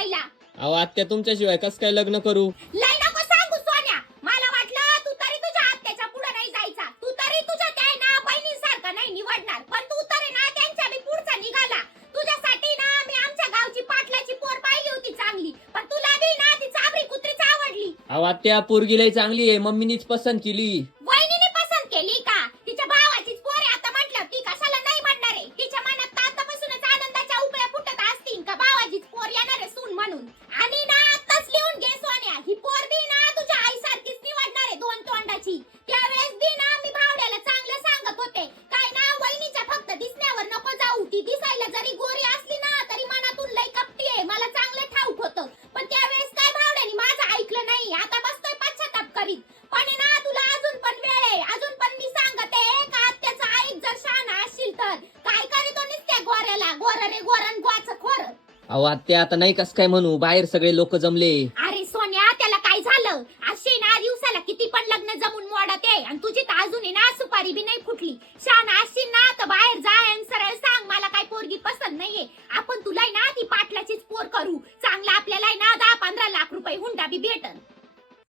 आत्या तुमच्याशिवाय कस काय लग्न करू? लय नको सांगू सोन्या. मला वाटलं तू तरी तुझ्या आत्याच्या पुढे नाही जायचा. तू तरी तुझ्या त्या ना बहिणीसारखा नाही निवडणार. पण तू तरी ना त्यांच्या बी पुढचा निघाला. तुझ्यासाठी ना मी आमच्या गावची पाटलाची पोर पाहिली होती चांगली. पण तुला बी ना ती चाबरी कुत्रीच आवडली. अहो आत्या पोरगी लय चांगली आहे. मम्मीनीच पसंत केली वहिनीने पसंत केली का तिच्या भावाचीच पोर आहे आता म्हटलं ती कशाला नाही म्हणणार आहे तिच्या मनात तर आतापासूनच आनंदाच्या उकळ्या फुटत असतील का भावाचीच पोर येणार आणून आणि ना आताच लिहून घे सोन्या. ही पोरगी ना तुझ्या आई आईसारखीच निवडणार आहे दोन तोंडाची. त्यावेळेस बी ना मी भावड्याला चांगलं सांगत होते. काय ना वहिनीच्या फक्त दिसण्यावर नको जाऊ. ती दिसायला जरी गोरी असली ना तरी मनातून लई कपटी आहे. मला चांगलं ठाऊक होतं. पण त्यावेळेस काय भावड्याने माझं ऐकलं नाही? आता बसतोय पश्चाताप करीत. पण ना तुला अजून पण वेळ आहे. अजून पण मी सांगते का त्याचा ऐक जर शहाणा असशील तर? काय करीतो नुसत्या गोऱ्याला? गोर रे गोरन ग्वाच खोर. अहो आत्या आता नाही कस काय म्हणू? बाहेर सगळे लोक जमले. अरे सोन्या त्याला काय झालं? असे ना दिवसाला किती पण लग्न जमून मोडत आहे आणि तुझी तर अजून आहे ना सुपारी बी नाही फुटली. छान अशी ना तर बाहेर जाय आणि सरळ सांग मला काय पोरगी पसंत नाहीये. आपण तुला ना ती पाटलाचीच पोर करू. चांगला आपल्याला ना दहा पंधरा लाख रुपये हुंडा बी भेटन.